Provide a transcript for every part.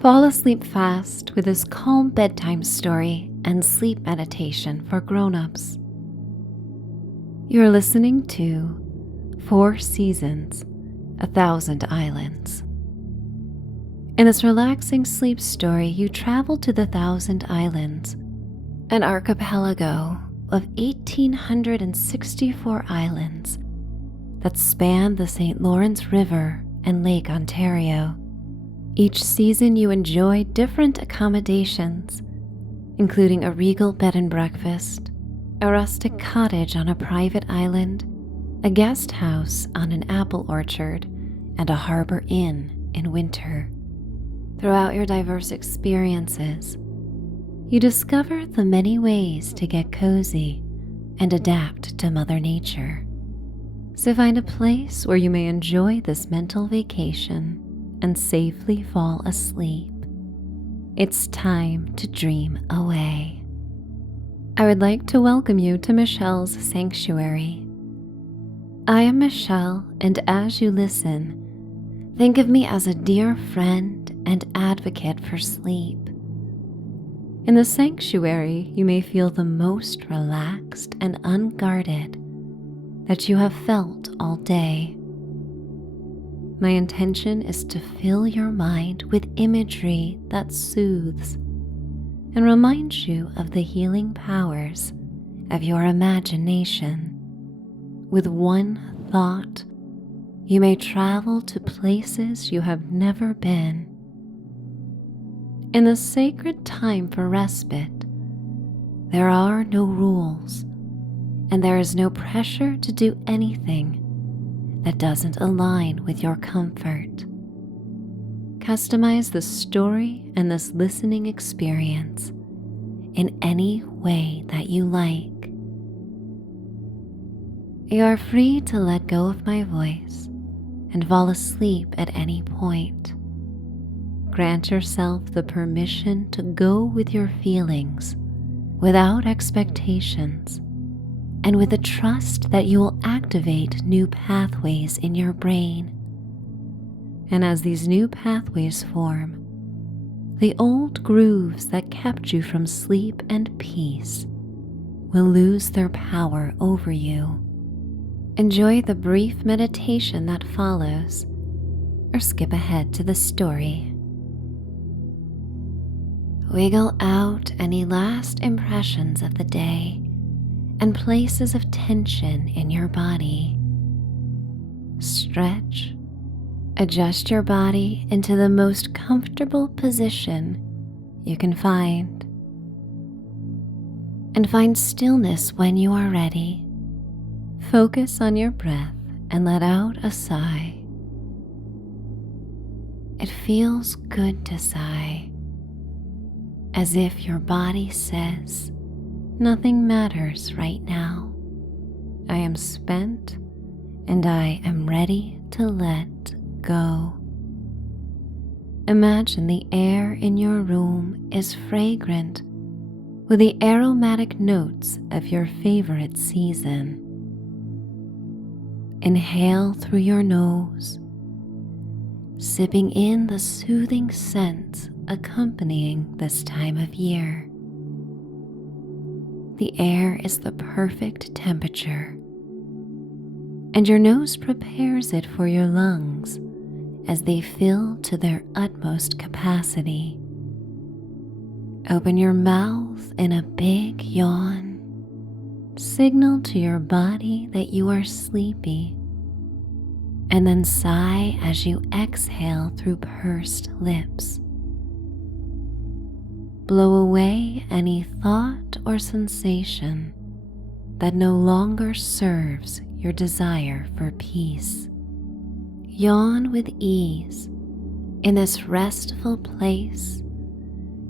Fall asleep fast with this calm bedtime story and sleep meditation for grown-ups. You're listening to 4 Seasons, 1,000 Islands. In this relaxing sleep story, you travel to the 1,000 Islands, an archipelago of 1,864 islands that span the St. Lawrence River and Lake Ontario. Each season you enjoy different accommodations, including a regal bed and breakfast, a rustic cottage on a private island, a guest house on an apple orchard, and a harbor inn in winter. Throughout your diverse experiences, you discover the many ways to get cozy and adapt to Mother Nature. So find a place where you may enjoy this mental vacation and safely fall asleep. It's time to dream away. I would like to welcome you to Michelle's Sanctuary. I am Michelle, and as you listen, think of me as a dear friend and advocate for sleep. In the sanctuary, you may feel the most relaxed and unguarded that you have felt all day. My intention is to fill your mind with imagery that soothes and reminds you of the healing powers of your imagination. With one thought, you may travel to places you have never been. In the sacred time for respite, there are no rules, and there is no pressure to do anything that doesn't align with your comfort. Customize the story and this listening experience in any way that you like. You are free to let go of my voice and fall asleep at any point. Grant yourself the permission to go with your feelings without expectations, and with the trust that you will activate new pathways in your brain. And as these new pathways form, the old grooves that kept you from sleep and peace will lose their power over you. Enjoy the brief meditation that follows, or skip ahead to the story. Wiggle out any last impressions of the day and places of tension in your body. Stretch, adjust your body into the most comfortable position you can find, and find stillness when you are ready. Focus on your breath and let out a sigh. It feels good to sigh, as if your body says, nothing matters right now. I am spent and I am ready to let go. Imagine the air in your room is fragrant with the aromatic notes of your favorite season. Inhale through your nose, sipping in the soothing scents accompanying this time of year. The air is the perfect temperature, and your nose prepares it for your lungs as they fill to their utmost capacity. Open your mouth in a big yawn. Signal to your body that you are sleepy, and then sigh as you exhale through pursed lips. Blow away any thought or sensation that no longer serves your desire for peace. Yawn with ease in this restful place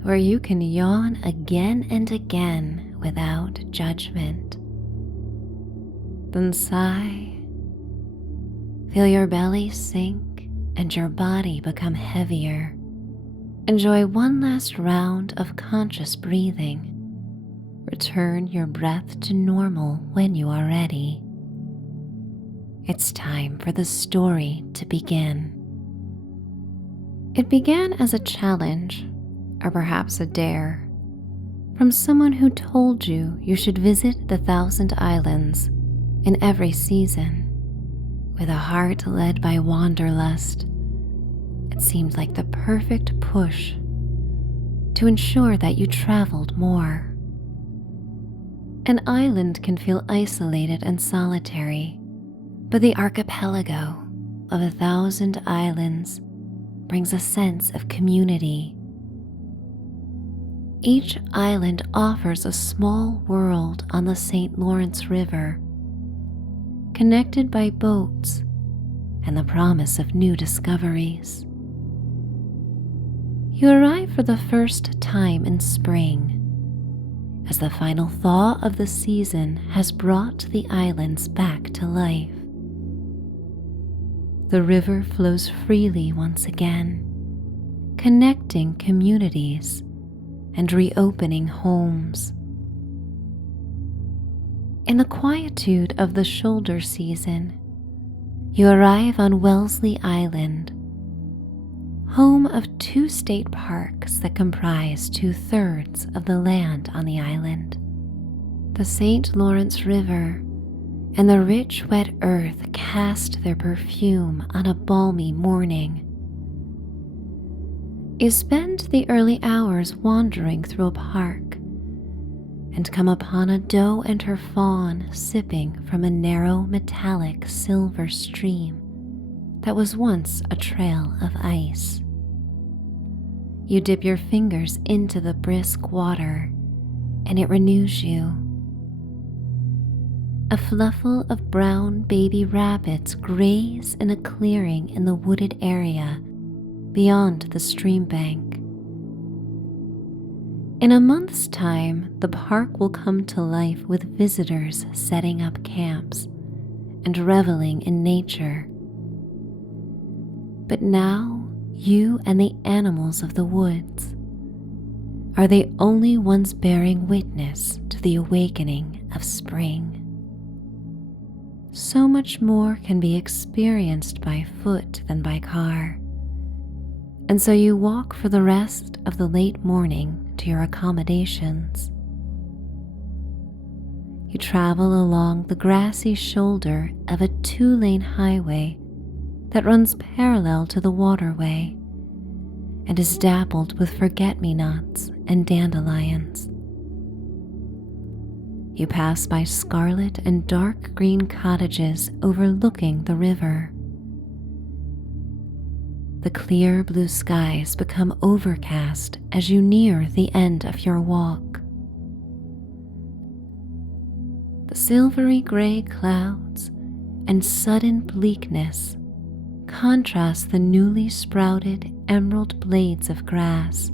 where you can yawn again and again without judgment. Then sigh. Feel your belly sink and your body become heavier. Enjoy one last round of conscious breathing. Return your breath to normal when you are ready. It's time for the story to begin. It began as a challenge, or perhaps a dare, from someone who told you you should visit the 1,000 islands in every season. With a heart led by wanderlust, it seemed like the perfect push to ensure that you traveled more. An island can feel isolated and solitary, but the archipelago of 1,000 islands brings a sense of community. Each island offers a small world on the St. Lawrence River, connected by boats and the promise of new discoveries. You arrive for the first time in spring, as the final thaw of the season has brought the islands back to life. The river flows freely once again, connecting communities and reopening homes. In the quietude of the shoulder season, you arrive on Wellesley Island, home of 2 state parks that comprise 2/3 of the land on the island. The St. Lawrence River and the rich wet earth cast their perfume on a balmy morning. You spend the early hours wandering through a park and come upon a doe and her fawn sipping from a narrow metallic silver stream that was once a trail of ice. You dip your fingers into the brisk water and it renews you. A fluffle of brown baby rabbits graze in a clearing in the wooded area beyond the stream bank. In a month's time, the park will come to life with visitors setting up camps and reveling in nature. But now, you and the animals of the woods are the only ones bearing witness to the awakening of spring. So much more can be experienced by foot than by car, and so you walk for the rest of the late morning to your accommodations. You travel along the grassy shoulder of a 2-lane highway that runs parallel to the waterway and is dappled with forget-me-nots and dandelions. You pass by scarlet and dark green cottages overlooking the river. The clear blue skies become overcast as you near the end of your walk. The silvery gray clouds and sudden bleakness contrast the newly sprouted emerald blades of grass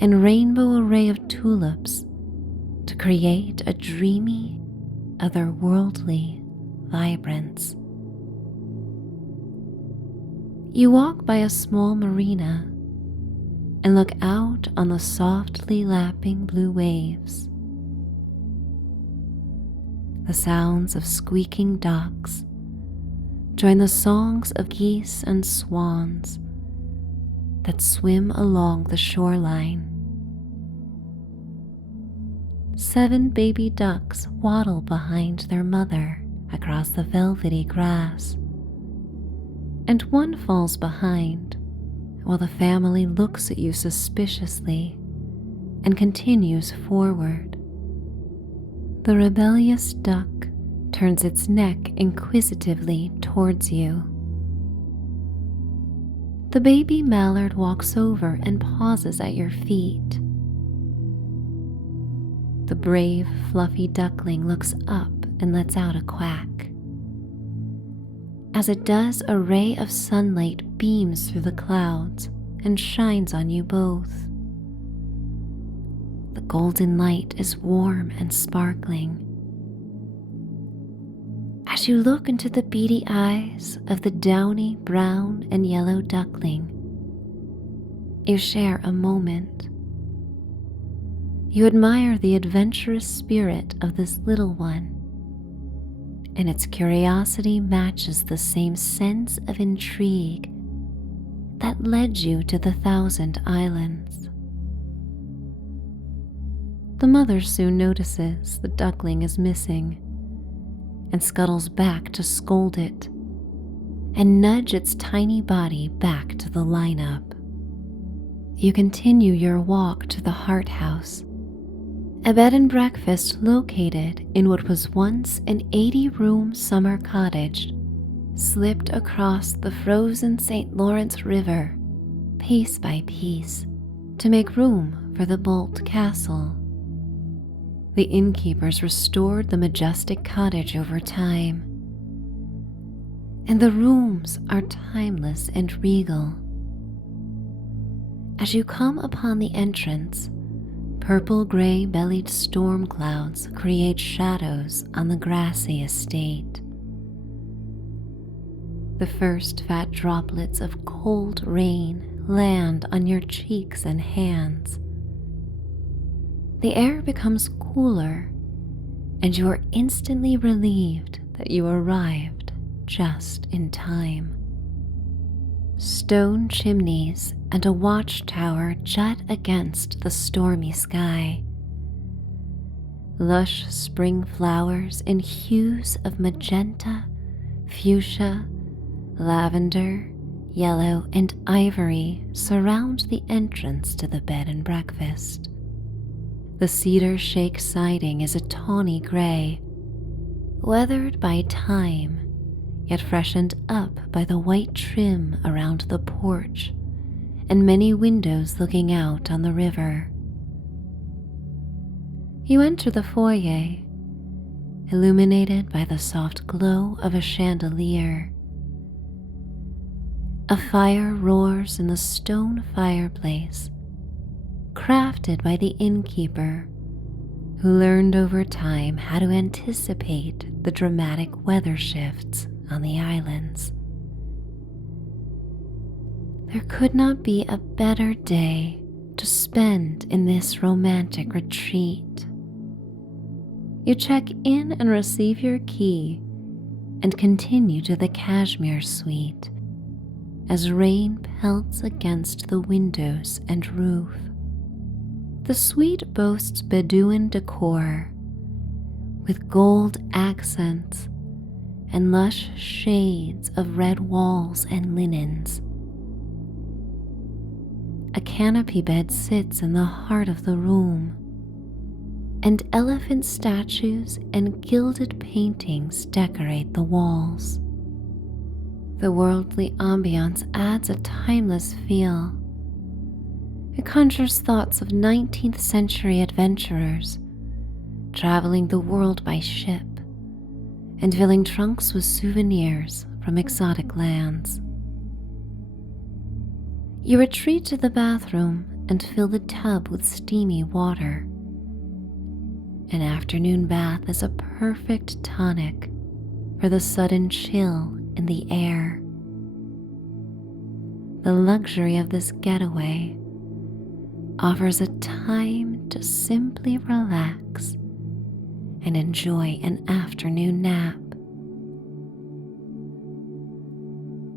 and rainbow array of tulips to create a dreamy, otherworldly vibrance. You walk by a small marina and look out on the softly lapping blue waves. The sounds of squeaking ducks join the songs of geese and swans that swim along the shoreline. 7 baby ducks waddle behind their mother across the velvety grass, and one falls behind while the family looks at you suspiciously and continues forward. The rebellious duck turns its neck inquisitively towards you. The baby mallard walks over and pauses at your feet. The brave, fluffy duckling looks up and lets out a quack. As it does, a ray of sunlight beams through the clouds and shines on you both. The golden light is warm and sparkling. As you look into the beady eyes of the downy brown and yellow duckling, you share a moment. You admire the adventurous spirit of this little one, and its curiosity matches the same sense of intrigue that led you to the 1,000 Islands. The mother soon notices the duckling is missing and scuttles back to scold it and nudge its tiny body back to the lineup. You continue your walk to the Hart house, a bed and breakfast located in what was once an 80-room summer cottage, slipped across the frozen St. Lawrence River piece by piece to make room for the Bolt Castle. The innkeepers restored the majestic cottage over time, and the rooms are timeless and regal. As you come upon the entrance, purple-gray bellied storm clouds create shadows on the grassy estate. The first fat droplets of cold rain land on your cheeks and hands. The air becomes cooler, and you are instantly relieved that you arrived just in time. Stone chimneys and a watchtower jut against the stormy sky. Lush spring flowers in hues of magenta, fuchsia, lavender, yellow, and ivory surround the entrance to the bed and breakfast. The cedar shake siding is a tawny gray, weathered by time, yet freshened up by the white trim around the porch and many windows looking out on the river. You enter the foyer, illuminated by the soft glow of a chandelier. A fire roars in the stone fireplace, crafted by the innkeeper, who learned over time how to anticipate the dramatic weather shifts on the islands. There could not be a better day to spend in this romantic retreat. You check in and receive your key and continue to the Cashmere Suite as rain pelts against the windows and roof. The suite boasts Bedouin decor with gold accents and lush shades of red walls and linens. A canopy bed sits in the heart of the room, and elephant statues and gilded paintings decorate the walls. The worldly ambiance adds a timeless feel. It conjures thoughts of 19th century adventurers traveling the world by ship and filling trunks with souvenirs from exotic lands. You retreat to the bathroom and fill the tub with steamy water. An afternoon bath is a perfect tonic for the sudden chill in the air. The luxury of this getaway offers a time to simply relax and enjoy an afternoon nap.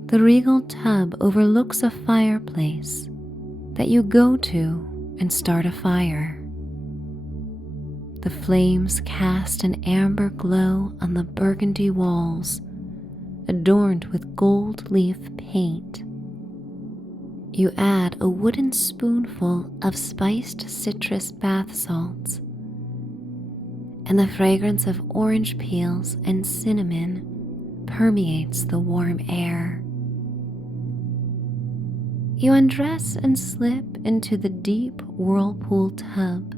The regal tub overlooks a fireplace that you go to and start a fire. The flames cast an amber glow on the burgundy walls, adorned with gold leaf paint. You add a wooden spoonful of spiced citrus bath salts, and the fragrance of orange peels and cinnamon permeates the warm air. You undress and slip into the deep whirlpool tub.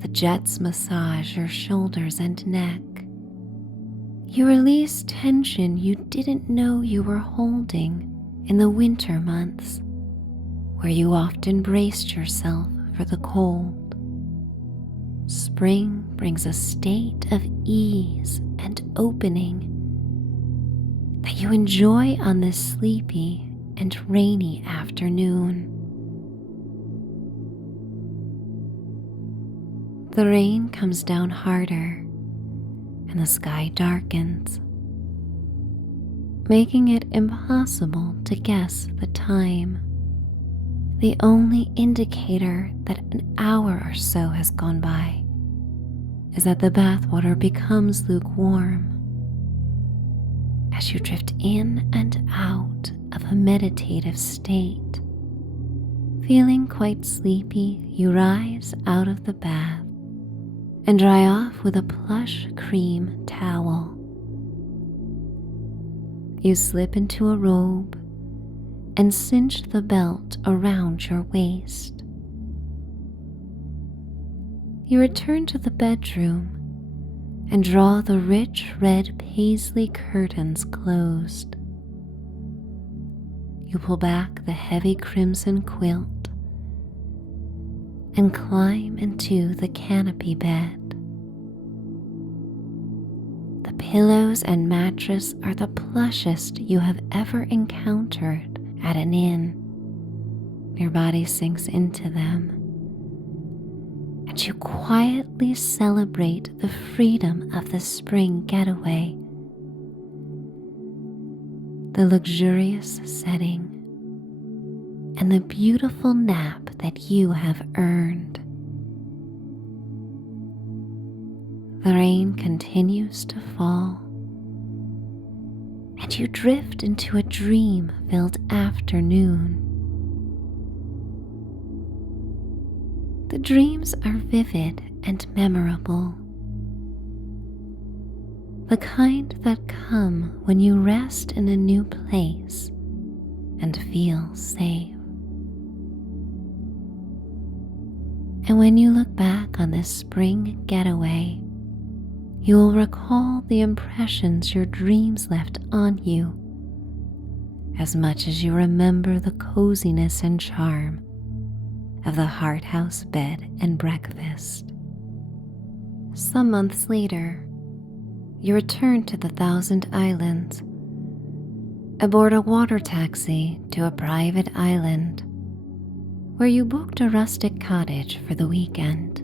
The jets massage your shoulders and neck. You release tension you didn't know you were holding in the winter months, where you often braced yourself for the cold. Spring brings a state of ease and opening that you enjoy on this sleepy and rainy afternoon. The rain comes down harder and the sky darkens. making it impossible to guess the time. The only indicator that an hour or so has gone by is that the bathwater becomes lukewarm. As you drift in and out of a meditative state, feeling quite sleepy, you rise out of the bath and dry off with a plush cream towel. You slip into a robe and cinch the belt around your waist. You return to the bedroom and draw the rich red paisley curtains closed. You pull back the heavy crimson quilt and climb into the canopy bed. The pillows and mattress are the plushest you have ever encountered at an inn. Your body sinks into them, and you quietly celebrate the freedom of the spring getaway, the luxurious setting, and the beautiful nap that you have earned. The rain continues to fall, and you drift into a dream-filled afternoon. The dreams are vivid and memorable, the kind that come when you rest in a new place and feel safe. And when you look back on this spring getaway, you will recall the impressions your dreams left on you, as much as you remember the coziness and charm of the Hart house bed and breakfast. Some months later, you return to the Thousand Islands, aboard a water taxi to a private island, where you booked a rustic cottage for the weekend.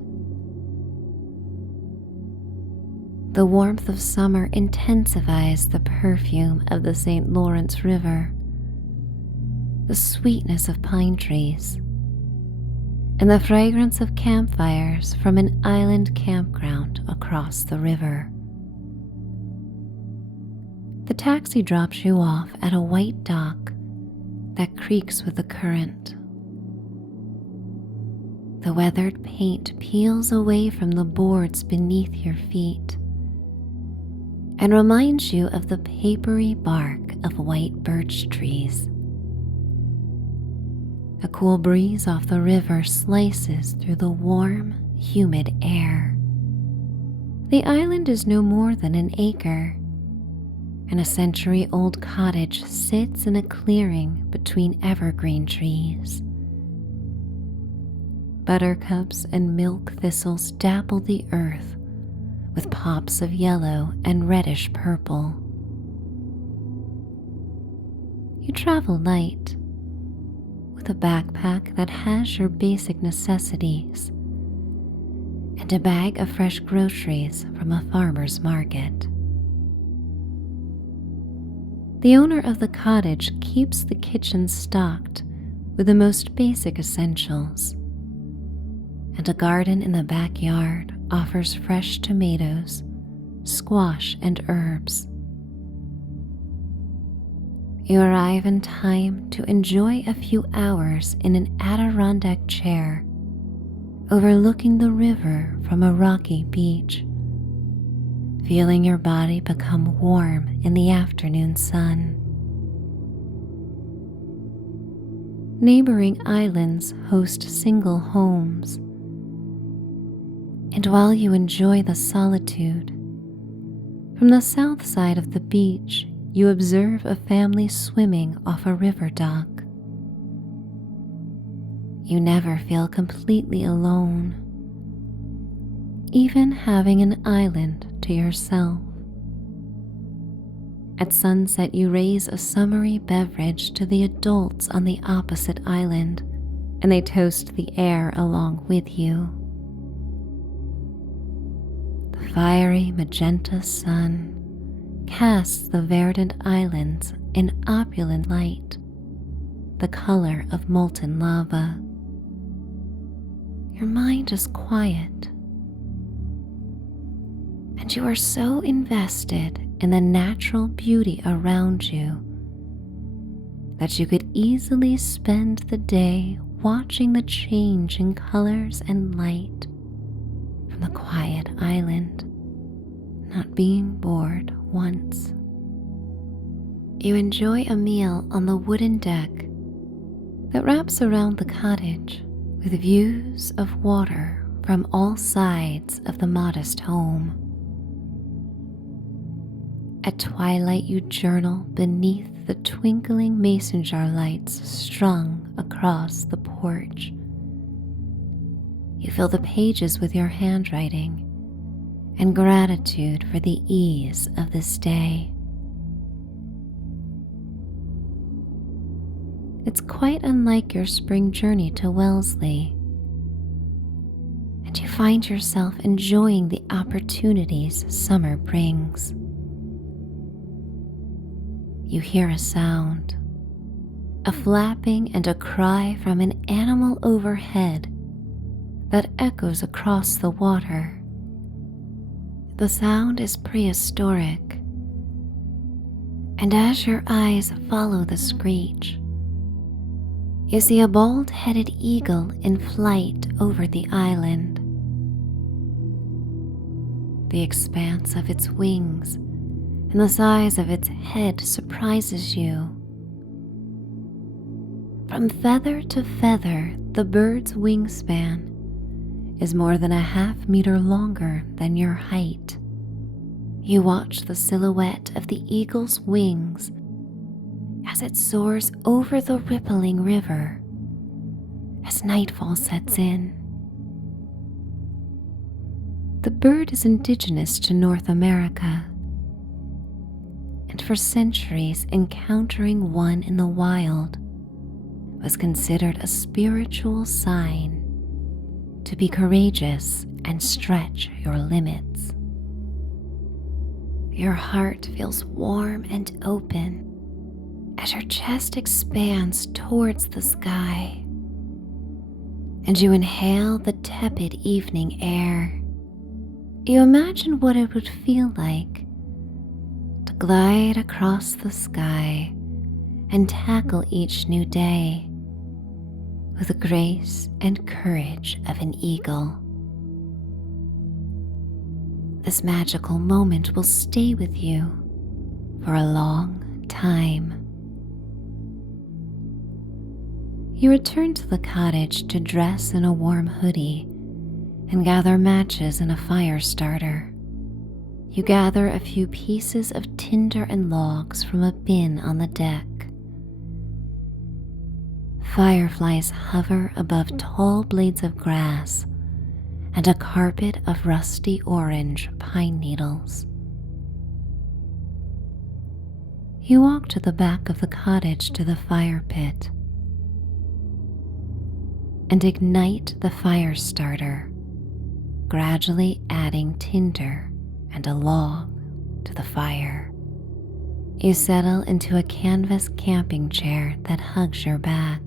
The warmth of summer intensifies the perfume of the St. Lawrence River, the sweetness of pine trees, and the fragrance of campfires from an island campground across the river. The taxi drops you off at a white dock that creaks with the current. The weathered paint peels away from the boards beneath your feet and reminds you of the papery bark of white birch trees. A cool breeze off the river slices through the warm, humid air. The island is no more than an acre, and a century-old cottage sits in a clearing between evergreen trees. Buttercups and milk thistles dapple the earth with pops of yellow and reddish purple. You travel light, with a backpack that has your basic necessities and a bag of fresh groceries from a farmer's market. The owner of the cottage keeps the kitchen stocked with the most basic essentials, and a garden in the backyard offers fresh tomatoes, squash, and herbs. You arrive in time to enjoy a few hours in an Adirondack chair overlooking the river from a rocky beach, feeling your body become warm in the afternoon sun. Neighboring islands host single homes, and while you enjoy the solitude, from the south side of the beach you observe a family swimming off a river dock. You never feel completely alone, even having an island to yourself. At sunset, you raise a summery beverage to the adults on the opposite island, and they toast the air along with you. The fiery magenta sun casts the verdant islands in opulent light, the color of molten lava. Your mind is quiet, and you are so invested in the natural beauty around you that you could easily spend the day watching the change in colors and light from the quiet island, not being bored once. You enjoy a meal on the wooden deck that wraps around the cottage with views of water from all sides of the modest home. At twilight, you journal beneath the twinkling mason jar lights strung across the porch. You fill the pages with your handwriting and gratitude for the ease of this day. It's quite unlike your spring journey to Wellesley, and you find yourself enjoying the opportunities summer brings. You hear a sound, a flapping and a cry from an animal overhead that echoes across the water. The sound is prehistoric, and as your eyes follow the screech, you see a bald-headed eagle in flight over the island. The expanse of its wings and the size of its head surprises you. From feather to feather, the bird's wingspan is more than a half-meter longer than your height. You watch the silhouette of the eagle's wings as it soars over the rippling river as nightfall sets in. The bird is indigenous to North America, and for centuries encountering one in the wild was considered a spiritual sign to be courageous and stretch your limits. Your heart feels warm and open as your chest expands towards the sky, and you inhale the tepid evening air. You imagine what it would feel like to glide across the sky and tackle each new day with the grace and courage of an eagle. This magical moment will stay with you for a long time. You return to the cottage to dress in a warm hoodie and gather matches in a fire starter. You gather a few pieces of tinder and logs from a bin on the deck. Fireflies hover above tall blades of grass and a carpet of rusty orange pine needles. You walk to the back of the cottage to the fire pit and ignite the fire starter, gradually adding tinder and a log to the fire. You settle into a canvas camping chair that hugs your back.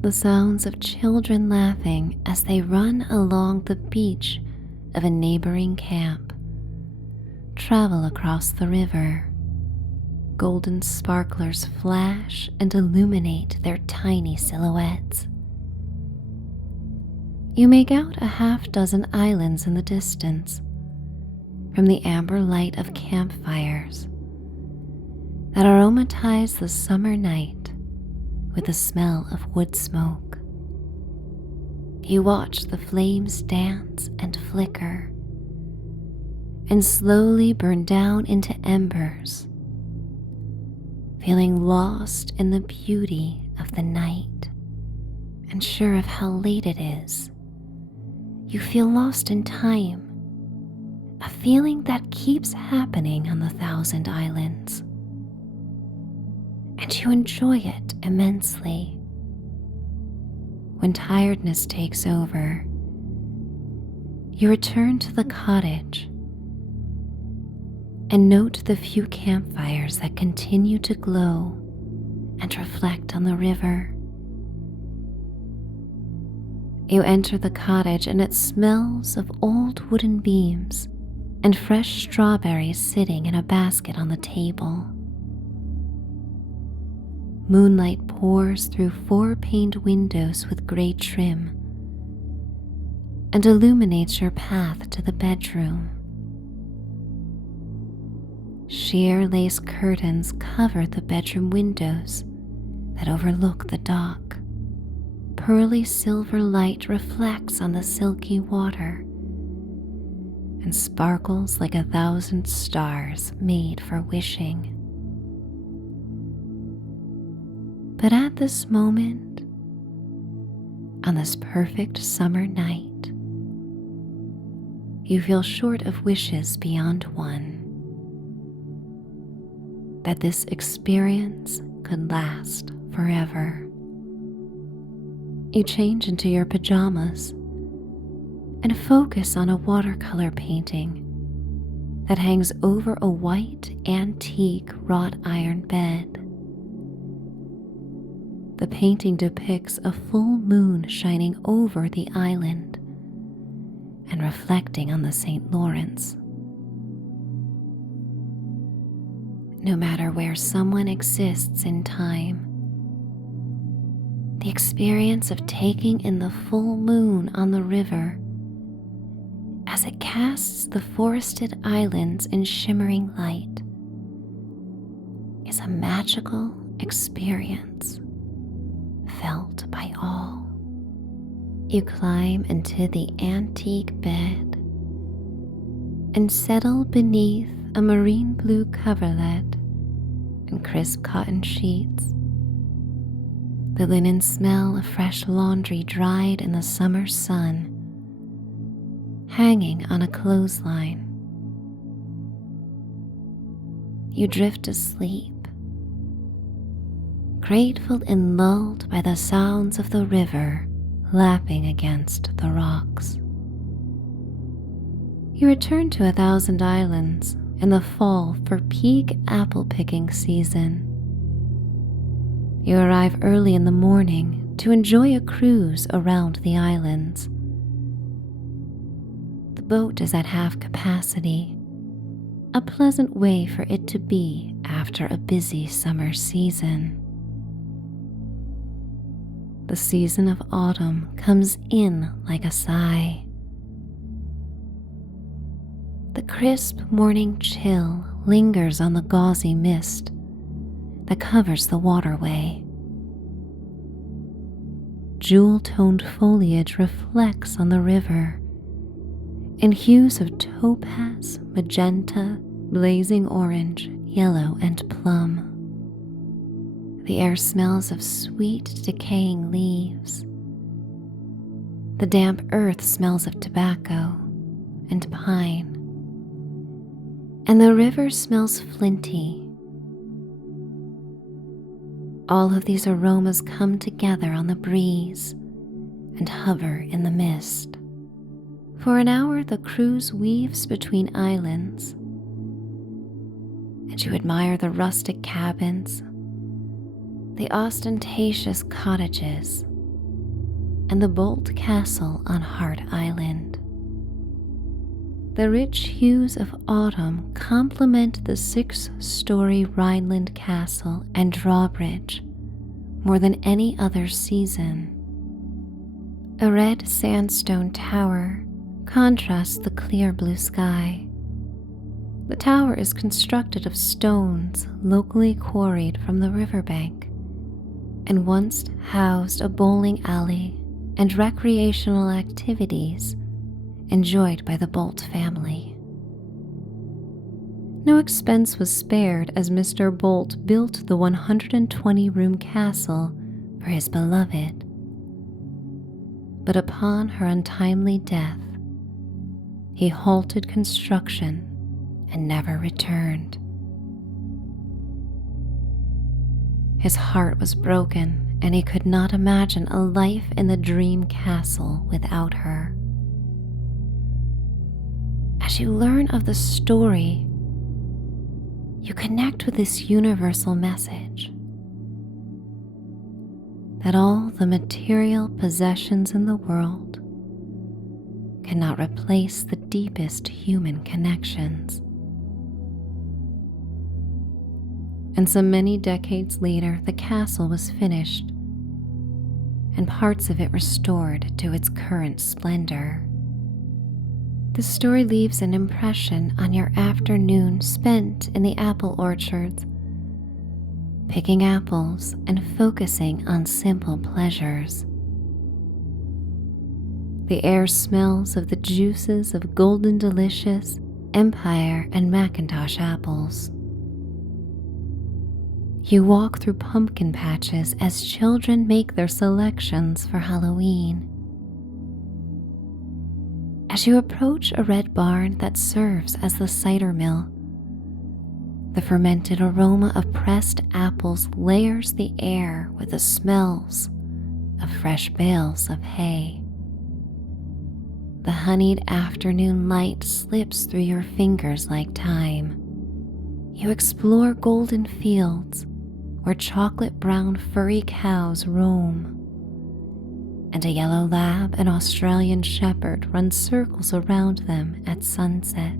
The sounds of children laughing as they run along the beach of a neighboring camp travel across the river. Golden sparklers flash and illuminate their tiny silhouettes. You make out a half-dozen islands in the distance from the amber light of campfires that aromatize the summer night with the smell of wood smoke. You watch the flames dance and flicker and slowly burn down into embers, feeling lost in the beauty of the night and sure of how late it is. You feel lost in time, a feeling that keeps happening on the Thousand Islands, and you enjoy it immensely. When tiredness takes over, you return to the cottage, and note the few campfires that continue to glow and reflect on the river. You enter the cottage and it smells of old wooden beams and fresh strawberries sitting in a basket on the table. Moonlight pours through 4-paned windows with gray trim and illuminates your path to the bedroom. Sheer lace curtains cover the bedroom windows that overlook the dock. Pearly silver light reflects on the silky water and sparkles like 1,000 stars made for wishing. But at this moment, on this perfect summer night, you feel short of wishes beyond one. That this experience could last forever. You change into your pajamas and focus on a watercolor painting that hangs over a white antique wrought iron bed. The painting depicts a full moon shining over the island and reflecting on the St. Lawrence. No matter where someone exists in time, the experience of taking in the full moon on the river as it casts the forested islands in shimmering light is a magical experience felt by all. You climb into the antique bed and settle beneath a marine blue coverlet and crisp cotton sheets. The linen smell of fresh laundry dried in the summer sun, hanging on a clothesline. You drift asleep, grateful and lulled by the sounds of the river lapping against the rocks. You return to 1,000 Islands in the fall for peak apple picking season. You arrive early in the morning to enjoy a cruise around the islands. The boat is at half capacity, a pleasant way for it to be after a busy summer season. The season of autumn comes in like a sigh. The crisp morning chill lingers on the gauzy mist that covers the waterway. Jewel-toned foliage reflects on the river in hues of topaz, magenta, blazing orange, yellow, and plum. The air smells of sweet, decaying leaves. The damp earth smells of tobacco and pine. And the river smells flinty. All of these aromas come together on the breeze and hover in the mist. For an hour, the cruise weaves between islands, and you admire the rustic cabins, the ostentatious cottages, and the bold castle on Hart Island. The rich hues of autumn complement the 6-story Rhineland castle and drawbridge more than any other season. A red sandstone tower contrasts the clear blue sky. The tower is constructed of stones locally quarried from the riverbank and once housed a bowling alley and recreational activities enjoyed by the Bolt family. No expense was spared as Mr. Bolt built the 120-room castle for his beloved. But upon her untimely death, he halted construction and never returned. His heart was broken, and he could not imagine a life in the dream castle without her. As you learn of the story, you connect with this universal message that all the material possessions in the world cannot replace the deepest human connections. And so many decades later, the castle was finished and parts of it restored to its current splendor. The story leaves an impression on your afternoon spent in the apple orchards, picking apples and focusing on simple pleasures. The air smells of the juices of Golden Delicious, Empire, and Macintosh apples. You walk through pumpkin patches as children make their selections for Halloween. As you approach a red barn that serves as the cider mill, the fermented aroma of pressed apples layers the air with the smells of fresh bales of hay. The honeyed afternoon light slips through your fingers like time. You explore golden fields where chocolate brown furry cows roam, and a yellow lab and Australian shepherd run circles around them at sunset.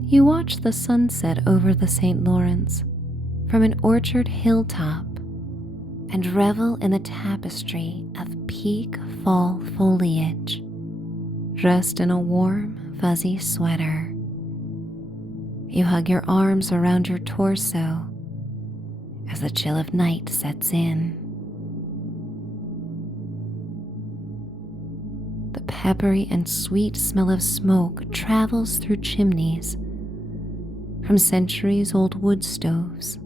You watch the sunset over the St. Lawrence from an orchard hilltop and revel in the tapestry of peak fall foliage, dressed in a warm, fuzzy sweater. You hug your arms around your torso as the chill of night sets in. The peppery and sweet smell of smoke travels through chimneys from centuries-old wood stoves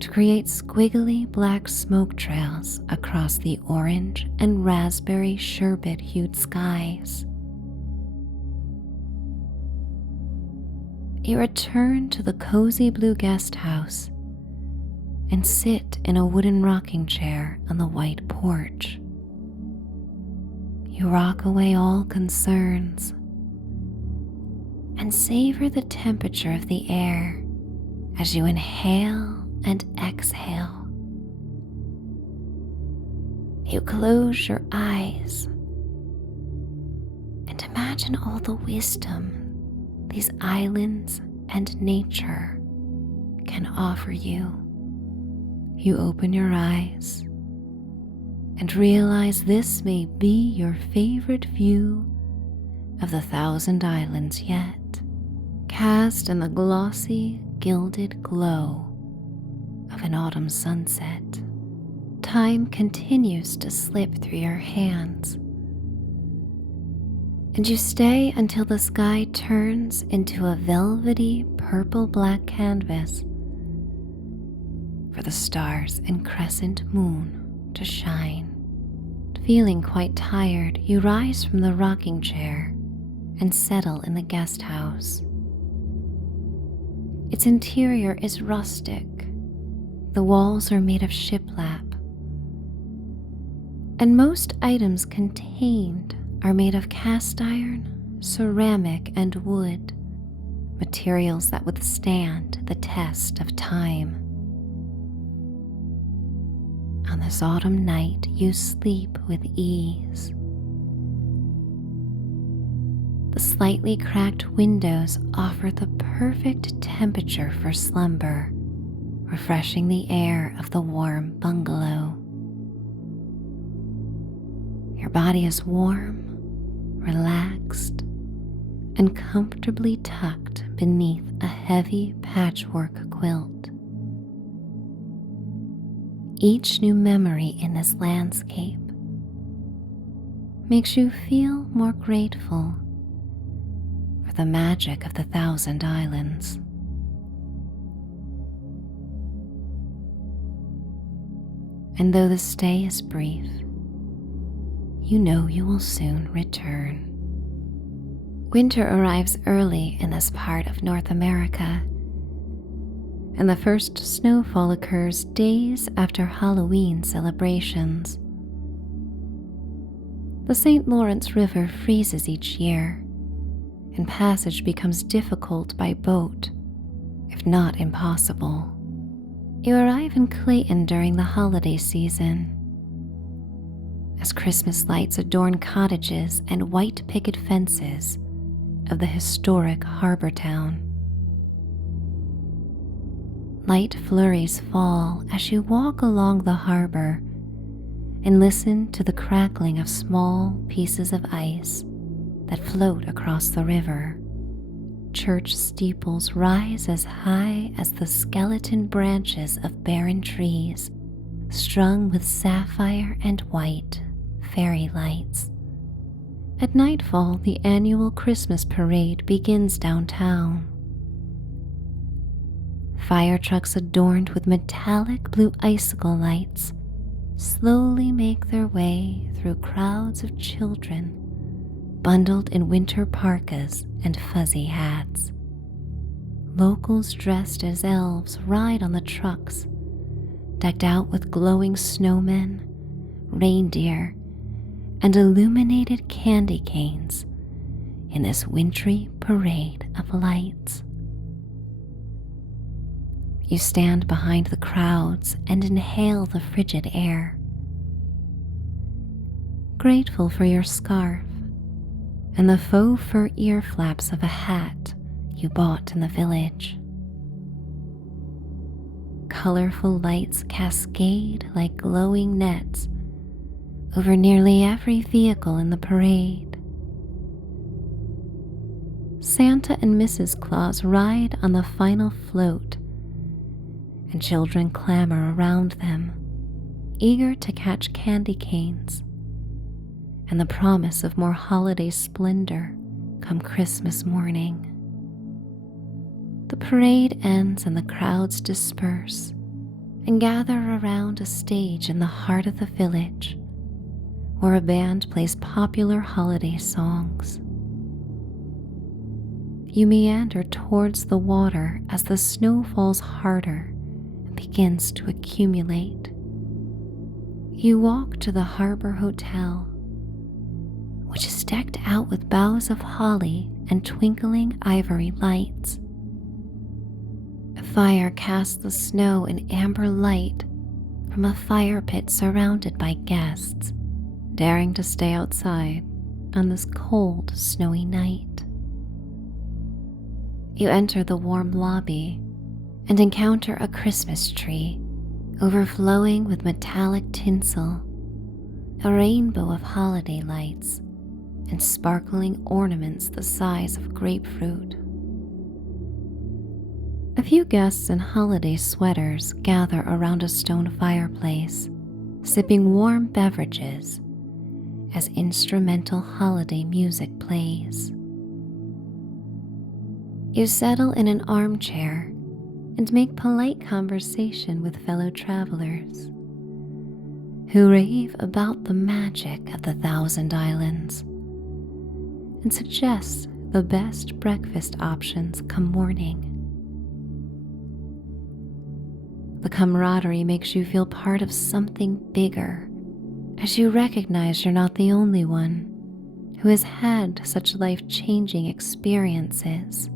to create squiggly black smoke trails across the orange and raspberry sherbet-hued skies. You return to the cozy blue guest house and sit in a wooden rocking chair on the white porch. You rock away all concerns and savor the temperature of the air as you inhale and exhale. You close your eyes and imagine all the wisdom these islands and nature can offer you. You open your eyes and realize this may be your favorite view of the 1,000 islands yet, cast in the glossy, gilded glow of an autumn sunset. Time continues to slip through your hands, and you stay until the sky turns into a velvety purple-black canvas for the stars and crescent moon to shine. Feeling quite tired, you rise from the rocking chair and settle in the guest house. Its interior is rustic. The walls are made of shiplap, and most items contained are made of cast iron, ceramic, and wood, materials that withstand the test of time. On this autumn night, you sleep with ease. The slightly cracked windows offer the perfect temperature for slumber, refreshing the air of the warm bungalow. Your body is warm, relaxed, and comfortably tucked beneath a heavy patchwork quilt. Each new memory in this landscape makes you feel more grateful for the magic of the 1,000 islands. And though the stay is brief, you know you will soon return. Winter arrives early in this part of North America, and the first snowfall occurs days after Halloween celebrations. The St. Lawrence River freezes each year, and passage becomes difficult by boat, if not impossible. You arrive in Clayton during the holiday season. As Christmas lights adorn cottages and white picket fences of the historic harbor town. Light flurries fall as you walk along the harbor and listen to the crackling of small pieces of ice that float across the river. Church steeples rise as high as the skeleton branches of barren trees, strung with sapphire and white fairy lights. At nightfall, the annual Christmas parade begins downtown. Fire trucks adorned with metallic blue icicle lights slowly make their way through crowds of children bundled in winter parkas and fuzzy hats. Locals dressed as elves ride on the trucks, decked out with glowing snowmen, reindeer, and illuminated candy canes in this wintry parade of lights. You stand behind the crowds and inhale the frigid air, grateful for your scarf and the faux fur ear flaps of a hat you bought in the village. Colorful lights cascade like glowing nets over nearly every vehicle in the parade. Santa and Mrs. Claus ride on the final float, and children clamor around them, eager to catch candy canes and the promise of more holiday splendor come Christmas morning. The parade ends and the crowds disperse and gather around a stage in the heart of the village where a band plays popular holiday songs. You meander towards the water as the snow falls harder and begins to accumulate. You walk to the Harbor Hotel, which is decked out with boughs of holly and twinkling ivory lights. A fire casts the snow in amber light from a fire pit surrounded by guests, daring to stay outside on this cold, snowy night. You enter the warm lobby and encounter a Christmas tree overflowing with metallic tinsel, a rainbow of holiday lights, and sparkling ornaments the size of grapefruit. A few guests in holiday sweaters gather around a stone fireplace, sipping warm beverages as instrumental holiday music plays. You settle in an armchair and make polite conversation with fellow travelers who rave about the magic of the Thousand Islands and suggest the best breakfast options come morning. The camaraderie makes you feel part of something bigger as you recognize you're not the only one who has had such life-changing experiences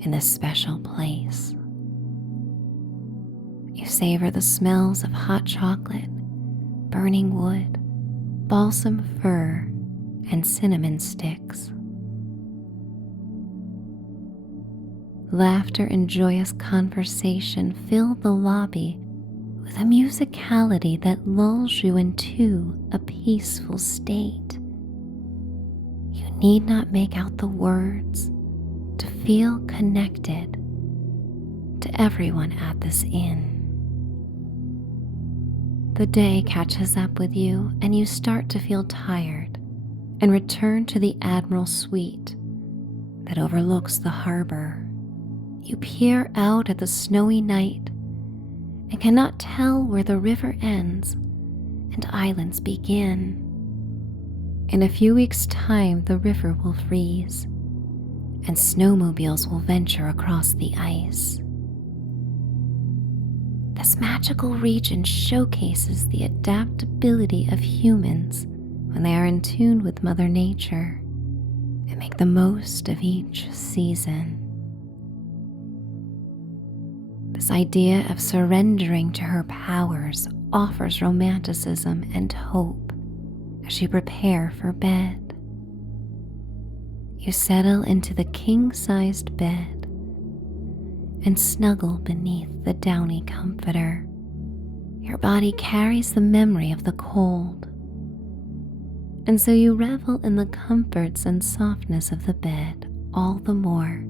in this special place. You savor the smells of hot chocolate, burning wood, balsam fir, and cinnamon sticks. Laughter and joyous conversation fill the lobby with a musicality that lulls you into a peaceful state. You need not make out the words to feel connected to everyone at this inn. The day catches up with you and you start to feel tired and return to the Admiral Suite that overlooks the harbor. You peer out at the snowy night and cannot tell where the river ends and islands begin. In a few weeks' time, the river will freeze and snowmobiles will venture across the ice. This magical region showcases the adaptability of humans when they are in tune with Mother Nature and make the most of each season. This idea of surrendering to her powers offers romanticism and hope as you prepare for bed. You settle into the king-sized bed and snuggle beneath the downy comforter. Your body carries the memory of the cold, and so you revel in the comforts and softness of the bed all the more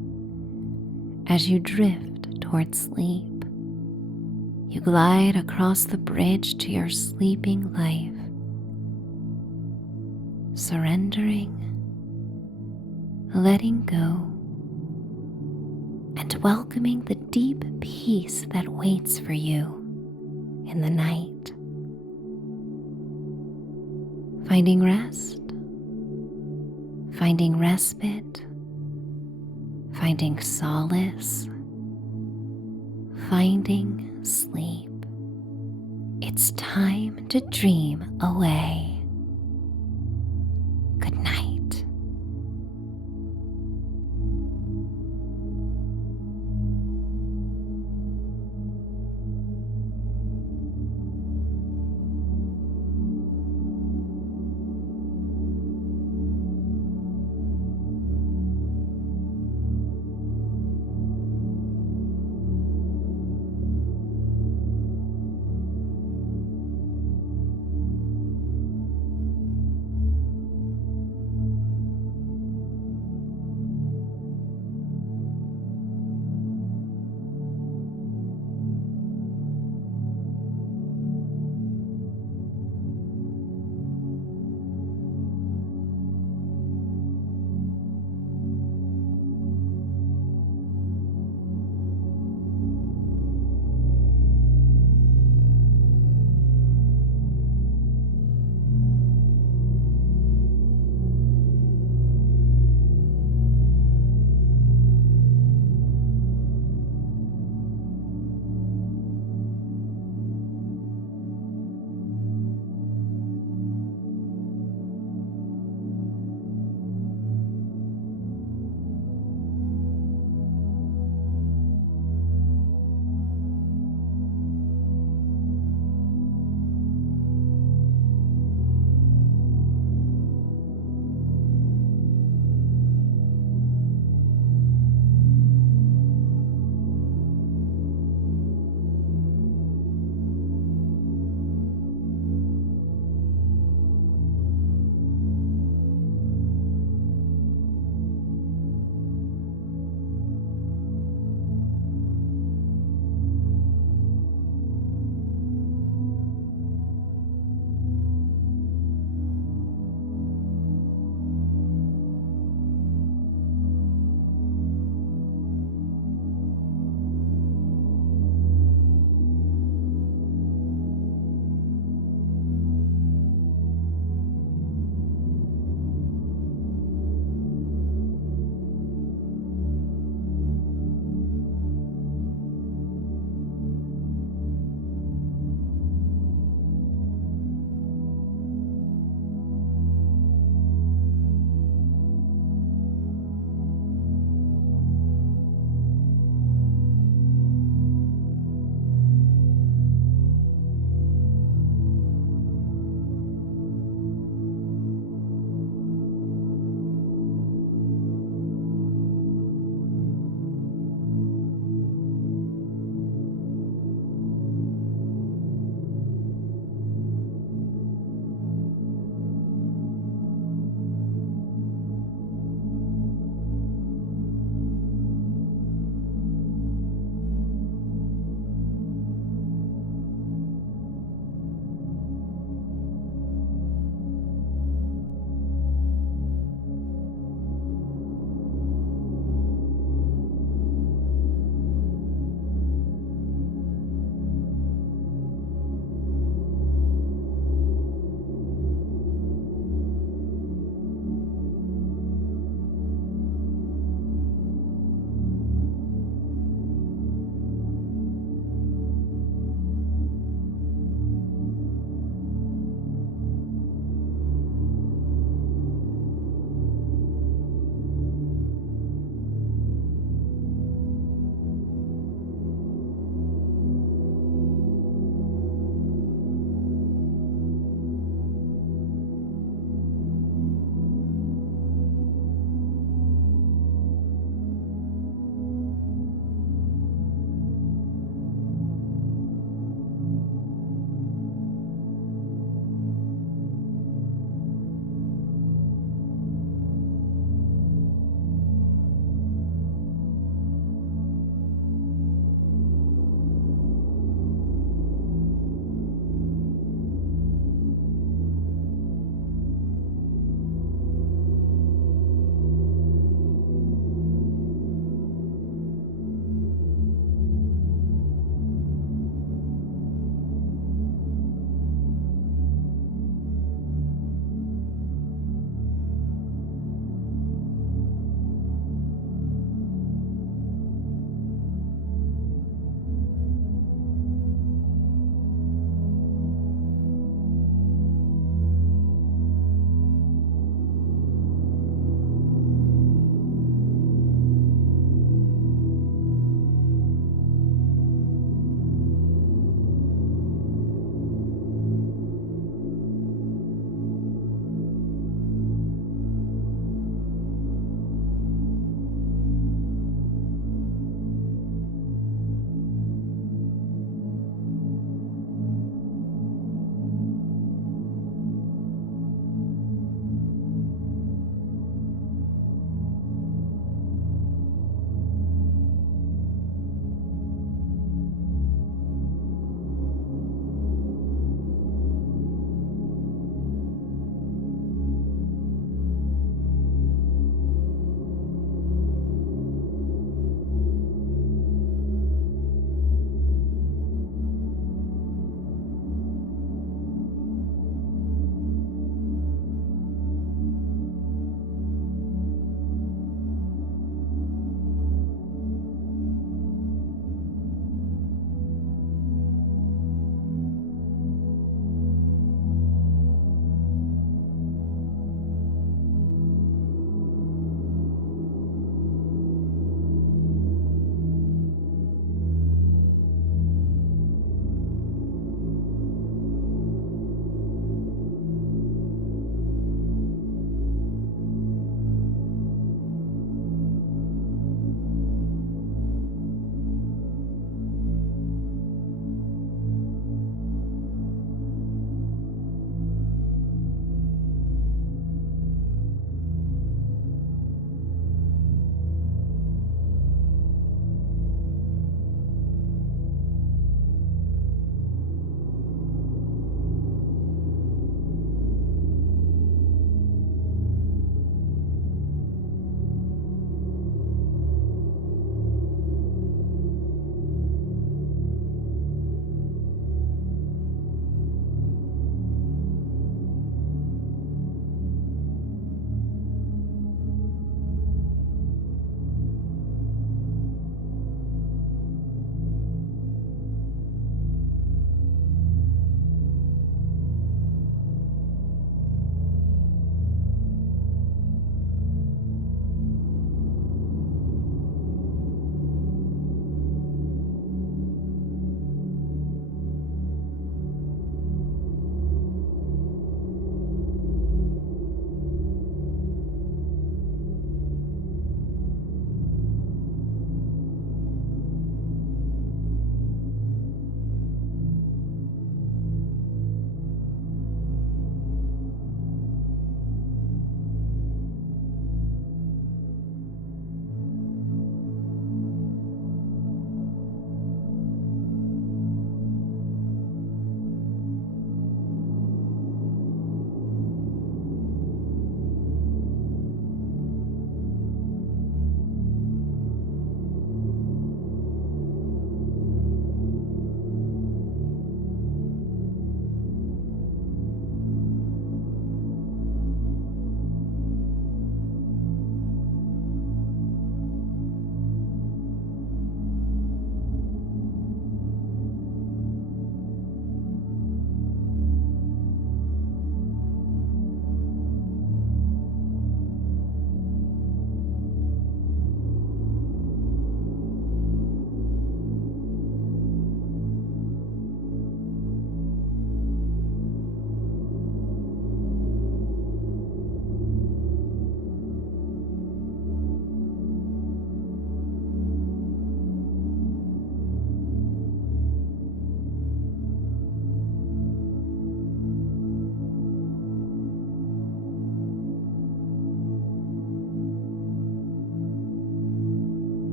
as you drift toward sleep. You glide across the bridge to your sleeping life, surrendering, letting go, and welcoming the deep peace that waits for you in the night. Finding rest, finding respite, finding solace, finding sleep. It's time to dream away.